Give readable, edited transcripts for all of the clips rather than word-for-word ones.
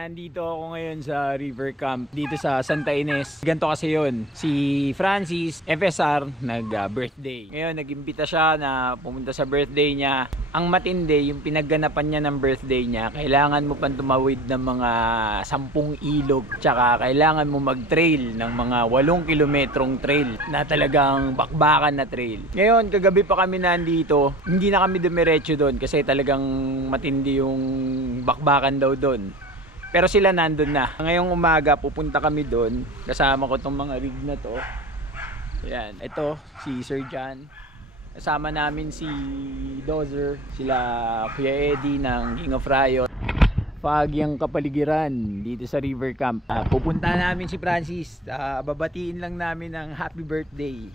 Nandito ako ngayon sa River Camp dito sa Santa Ines. Ganto kasi yun. Si Francis, FSR, nag-birthday. Ngayon, nag-imbita siya na pumunta sa birthday niya. Ang matindi, yung pinagganapan niya ng birthday niya, kailangan mo pang tumawid ng mga 10 ilog. Tsaka kailangan mo mag-trail ng mga 8 kilometrong trail na talagang bakbakan na trail. Ngayon, kagabi pa kami nandito. Hindi na kami dumiretso doon kasi talagang matindi yung bakbakan daw doon. Pero sila nandun na. Ngayong umaga pupunta kami doon. Kasama ko tong mga rig na to. Ayan, ito si Sir John. Kasama namin si Dozer, sila Kuya Eddie ng King of Riot. Fagyang kapaligiran dito sa River Camp. Pupunta namin si Francis. Babatiin lang namin ng happy birthday.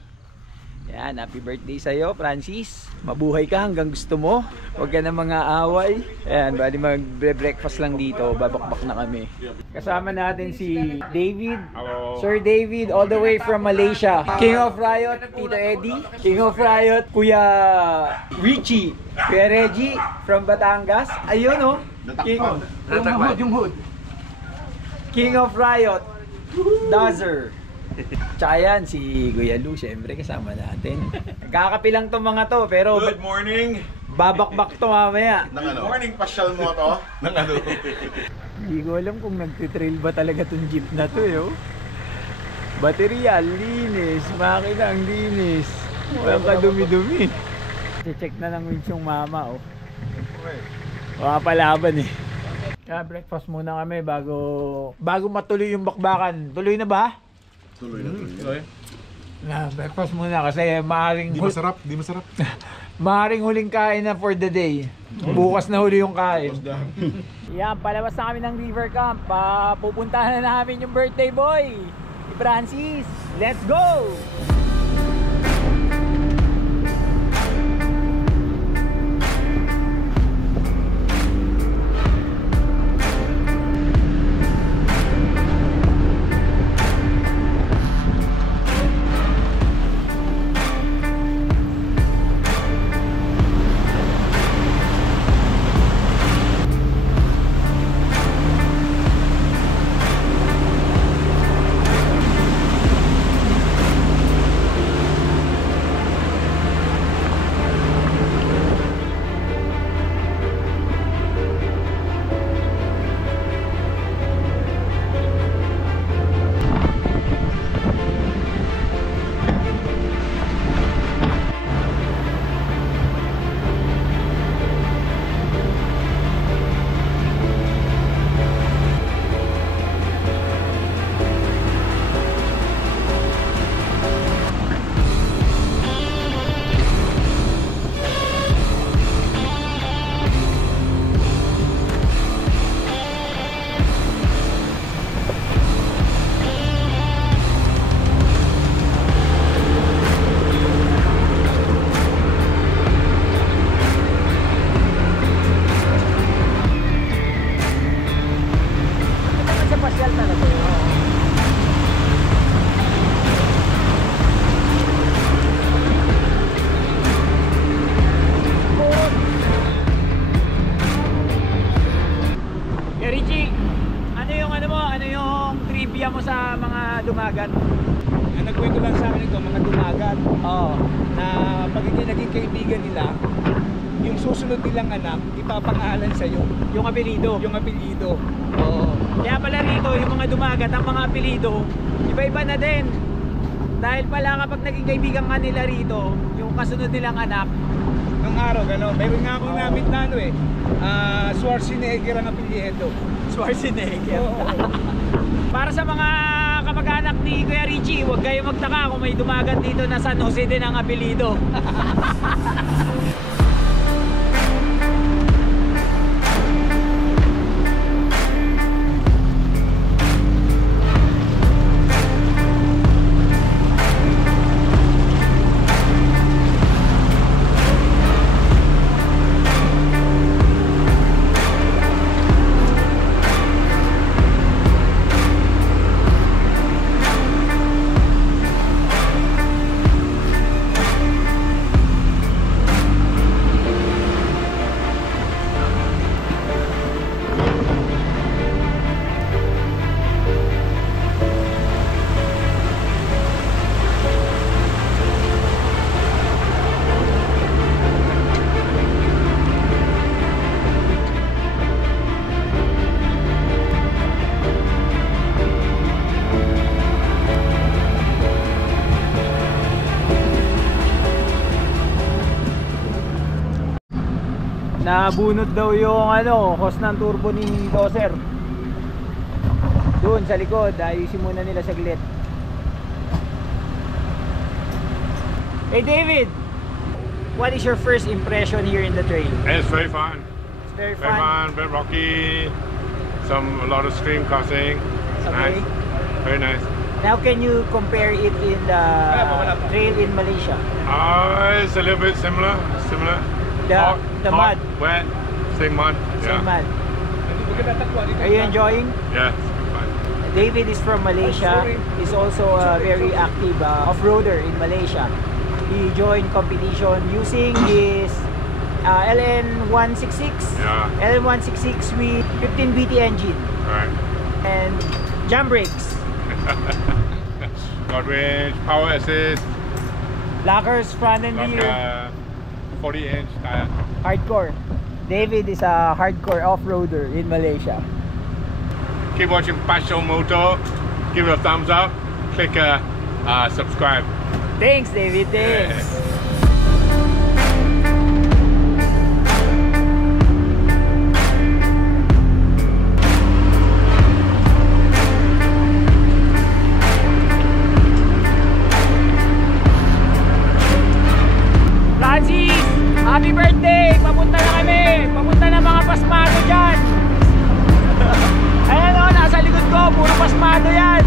Yan, happy birthday sa'yo, Francis. Mabuhay ka hanggang gusto mo. Huwag ka na mga away. Ayan, bali mag-breakfast lang dito. Babakbak na kami. Kasama natin si David. Hello. Sir David, all the way from Malaysia. King of Riot, Tito Eddie. King of Riot, Kuya Richie. Kuya Reggie from Batangas. Ayun oh. Yung hood. King of Riot, Dozer. Tsaka yan, si Kuya Lu, syempre kasama natin. Kakapi lang tong mga to, pero good morning! Babakbak to mamaya. Good morning, pasyal mo to. Hindi ko alam kung nagtitrail ba talaga tong jeep na to eh. Baterya, linis, makina ang linis. Walang kadumi-dumi. Check na ng winch yung mama oh. Mga palaban eh. Kaya breakfast muna kami bago matuloy yung bakbakan. Tuloy na ba? Tuloy na tuloy. Na, breakfast muna kasi maaaring Di masarap. Maaaring huling kain na for the day. Bukas na huli yung kain. Yan, palabas na kami ng River Camp. Pupuntahan na namin yung birthday boy, si Francis. Let's go! Mo sa mga dumagat. Ang nagkwento lang sa akin ito, mga dumagat. Oo. Na pag hindi naging kaibigan nila, yung susunod nilang anak, ipapangalan sa iyo. Yung apelido. Yung apelido. Oo. Kaya pala rito, yung mga dumagat, ang mga apelido, iba-iba na din. Dahil pala kapag naging kaibigan ka nila rito, yung kasunod nilang anak. Nung araw, gano'n. Mayroon nga akong namit na ano eh. Schwarzenegger ang apelyido. Schwarzenegger. Oo. Para sa mga kamag-anak ni Kuya Richie, huwag kayo magtaka kung may dumagat dito na San Jose din ang apelido. nabunod daw yung hose ng turbo ni Dozer. Doon sa likod, ayusin muna nila saglit. Hey David, what is your first impression here in the trail? It's very fun. It's very Very fun. fun, very rocky. A lot of stream crossing. It's Okay. nice. Very nice. Now can you compare it in the trail in Malaysia? It's a little bit similar. The mud. Wet, same mud. Same mud. Hindi mo kinatakwa, dito Are you lang. enjoying? Yeah, it's fun. David is from Malaysia. He's also a very active off-roader in Malaysia. He joined competition using his LN166. Yeah. LN166 with 15 BT engine Right. and jam brakes. God range, power assist, Lockers front and like rear. 40-inch tire. Hardcore. David is a hardcore off-roader in Malaysia. Keep watching Passion Moto. Give it a thumbs up. Click subscribe. Thanks, David. Thanks. Francis, happy birthday! Papunta na kami! Papunta na mga pasmado dyan! Ayan o, nasa likod ko, puro pasmado yan!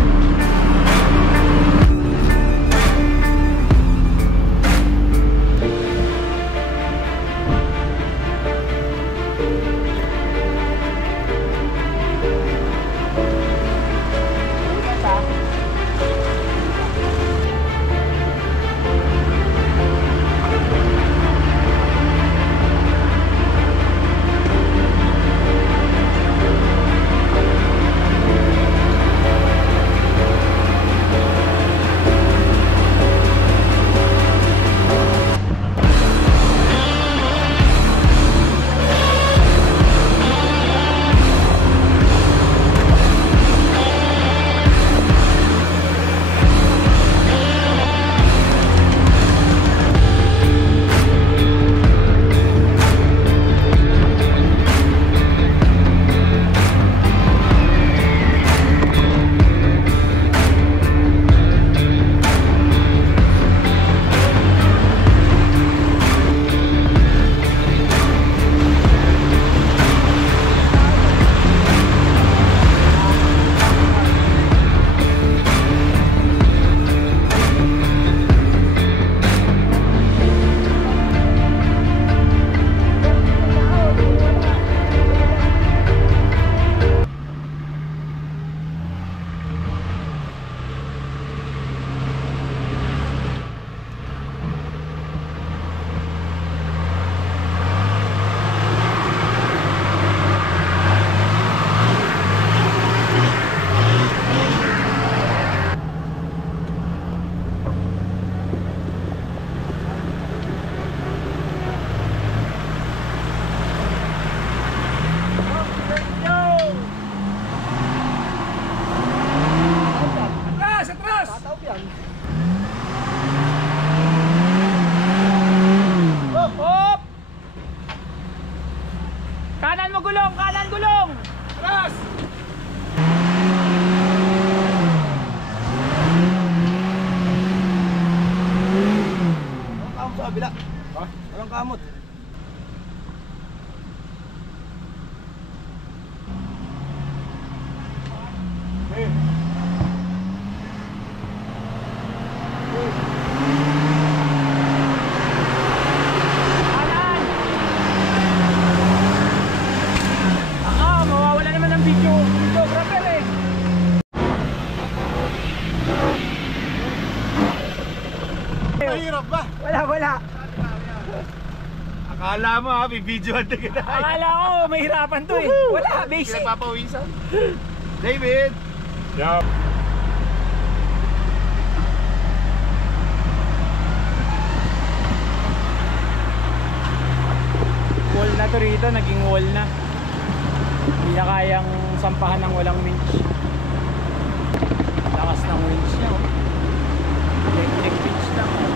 Kanan mo gulong! Kanan gulong! Atras! Walang kamot sa kabila. Ha? Walang kamot. Kanan! Mawawala naman ng videographer eh. Mahirap ba? Wala. Akala mo ha, may video at kita. Akala ko mahirapan to eh. Wala, basic. Papawisan. David! Yeah. Wall na to rito, naging wall na. Hindi na kayang sampahan ng walang winch. Lakas ng winch niya oh. Electric winch lang oh.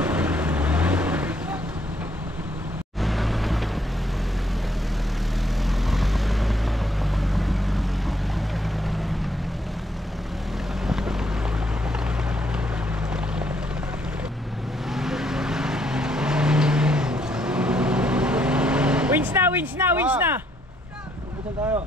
Winch na, winch na, winch na. Pupunta tayo.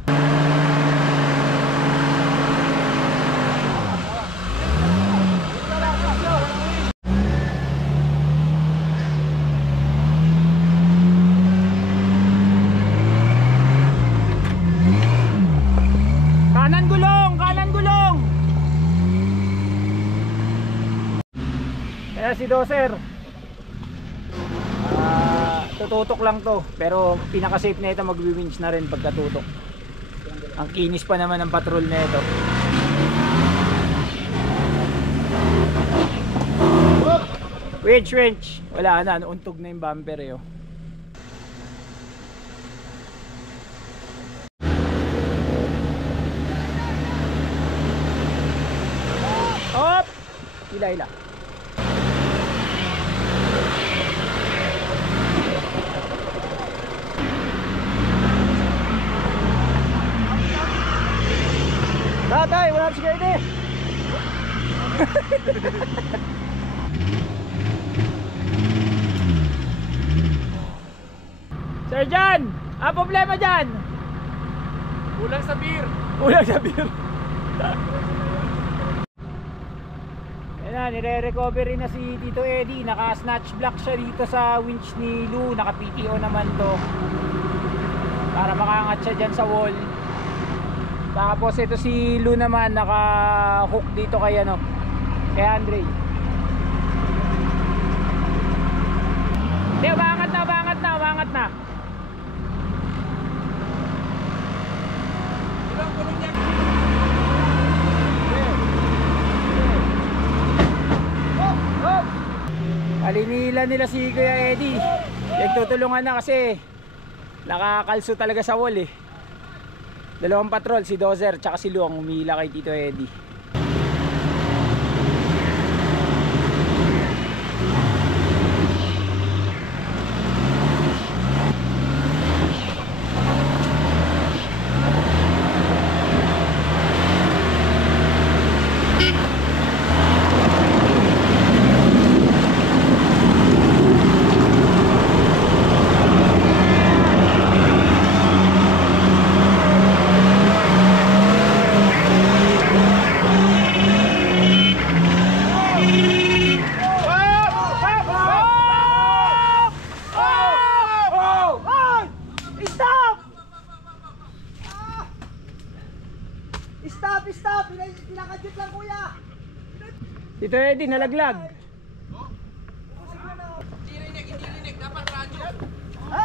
Kanan gulong, kanan gulong. Kaya si Doser. Tututok lang to, pero pinaka-safe na ito, magwi-winch na rin pagkatutok. Ang kinis pa naman ng patrol na ito. Winch, winch. Wala na, untog na yung bumper eh. Oh. Hop! Ila, ila. Tatay, wala si Kaide. Sir John, ang problema dyan? Kulang sa beer. Kulang sa beer. Yan na, nire-recovery na si Tito Eddie. Naka-snatch block siya dito sa winch ni Lou. Naka-PTO naman to, para makaangat siya dyan sa wall. Tapos ito si Lou naman, naka-hook dito kay ano, kay Andre. Hindi, umangat na, umangat na, umangat na. Alinila nila si Kuya Eddie. Nagtutulungan na kasi nakakalso talaga sa wall eh. Dalawang patrol, si Dozer tsaka si Lou ang umila kay Tito Eddie. Stop! Pinakadjut lang, kuya! Tito Eddie, nalaglag. Hindi rinig. Dapat radyo. Ha?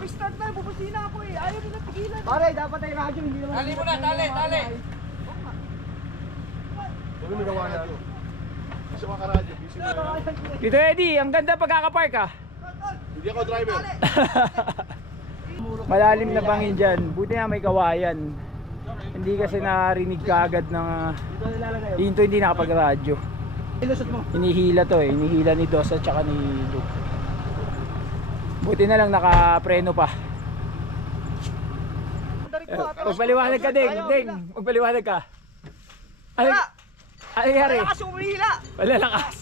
May start na, pupusina ako eh. Ayaw nila tigilan. Pare, dapat ay radyo. Hindi naman. Tali mo na, tali. Sabi mo gawa na. Bisa makaradyo, busy mo na. Tito Eddie, ang ganda pagkakapark ah. Hindi ako driver. Malalim na bangin dyan. Buti na may kawayan. Hindi kasi narinig kaagad ng Hinto, hindi nakapag-radyo. Hinihila to eh. Hinihila ni Dos at saka ni Lou. Buti na lang nakapreno pa. Magpaliwanag ka, Deng. Magpaliwanag ka. Ano nangyari? Malakas yung umihila. Malalakas.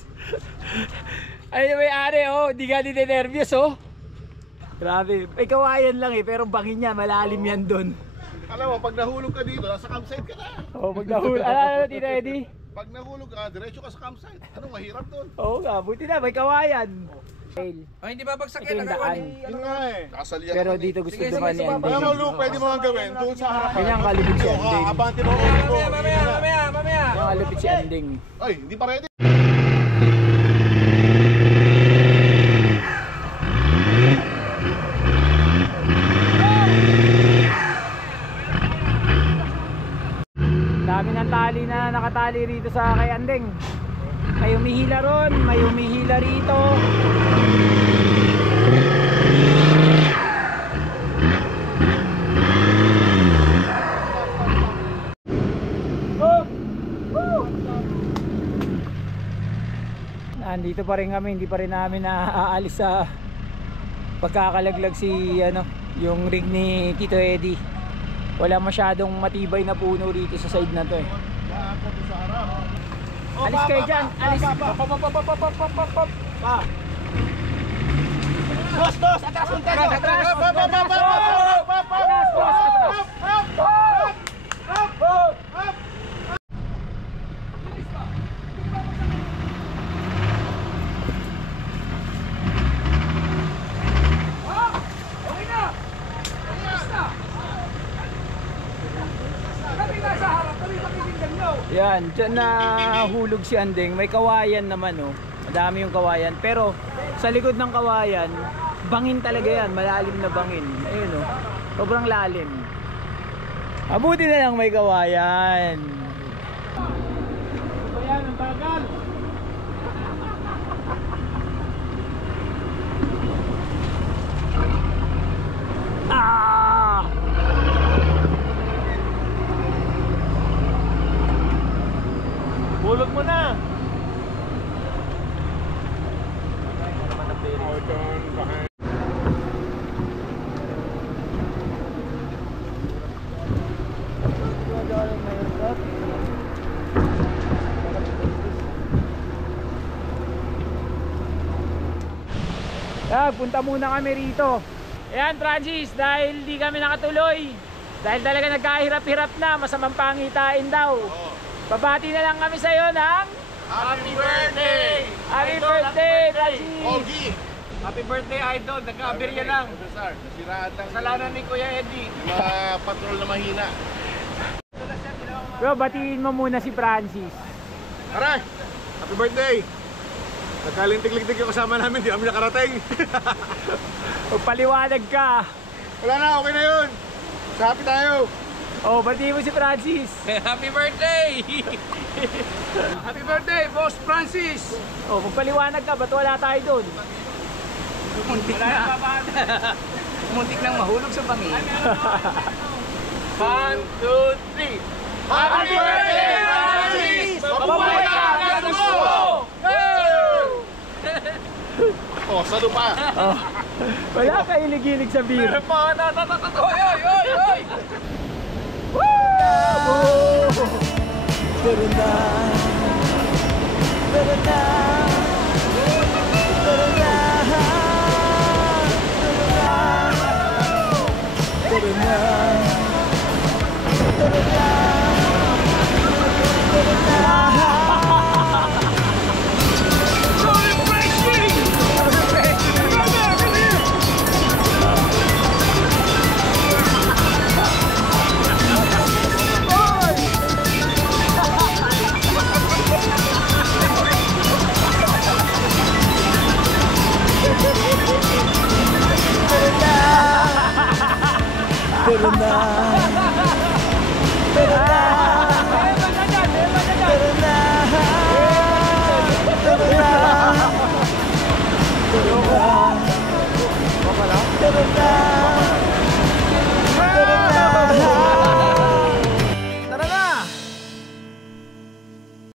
Ay, may ari oh. Hindi ka din nervyos oh. Grabe. May kawayan lang eh. Pero bangin niya. Malalim yan dun. Alam mo, pag nahulog ka dito, nasa campsite ka na. Oh, pag nahulog. Ano, Tito Eddie? Pag nahulog ka, diretso ka sa campsite. Ano, mahirap doon. Oo nga, buti na, may kawayan. Oh, hindi ba bagsak Ito yung daan. Yun nga eh. Nakasalyan Pero naman eh. dito gusto dumaan ni Andy. Alam mo, Lou, pwede mo nga gawin doon sa harapan. Kanyang kalipit si Anding. Abante mo ulo mo. Mamaya. Kanyang kalipit si Anding. Ay, hindi pa ready. Dami ng tali na nakatali rito sa kay Anding. May umihila ron, may umihila rito. Nandito pa rin kami, hindi pa rin namin naaalis sa pagkakalaglag si yung rig ni Tito Eddie. Wala masyadong matibay na puno rito sa side na to eh. Alis kayo dyan, alis. Boss, atras punta. Atras. Yan, dyan na hulog si Andeng. May kawayan naman, oh. Madami yung kawayan. Pero sa likod ng kawayan, bangin talaga yan. Malalim na bangin. Ayun, oh. Sobrang lalim. Abuti na lang may kawayan. Ayan, ang bagal. Ah! Bulog mo na. Punta muna kami rito. Ayan, Francis, dahil di kami nakatuloy, dahil talaga nagkahirap-hirap na, masamang pangitain daw. Babati na lang kami sa'yo ng Happy birthday! Happy birthday, Francis! Ogie! Happy birthday, Idol. Nagka-aberya lang. Sir, nasiraan lang. Kasalanan ni Kuya Eddie. Mga patrol na mahina. Bro, batiin mo muna si Francis. Aray! Happy birthday! Nagkalintig-lintig yung kasama namin, di kami nakarating. Paliwanag ka. Wala na, okay na yun. Happy tayo. Oh, batiin mo si Francis. Happy birthday! Happy birthday, Boss Francis! Oh, magpaliwanag ka, ba't wala tayo doon? Muntik na. Muntik nang mahulog sa bangin. 1, 2, 3. Happy birthday, Francis! Mabuhay ka! Ganun! Oh, salo pa. Oh, wala ka ilig-ilig sa beer. Oy, oy, oy, oy! Woo! Tara na! Tara na!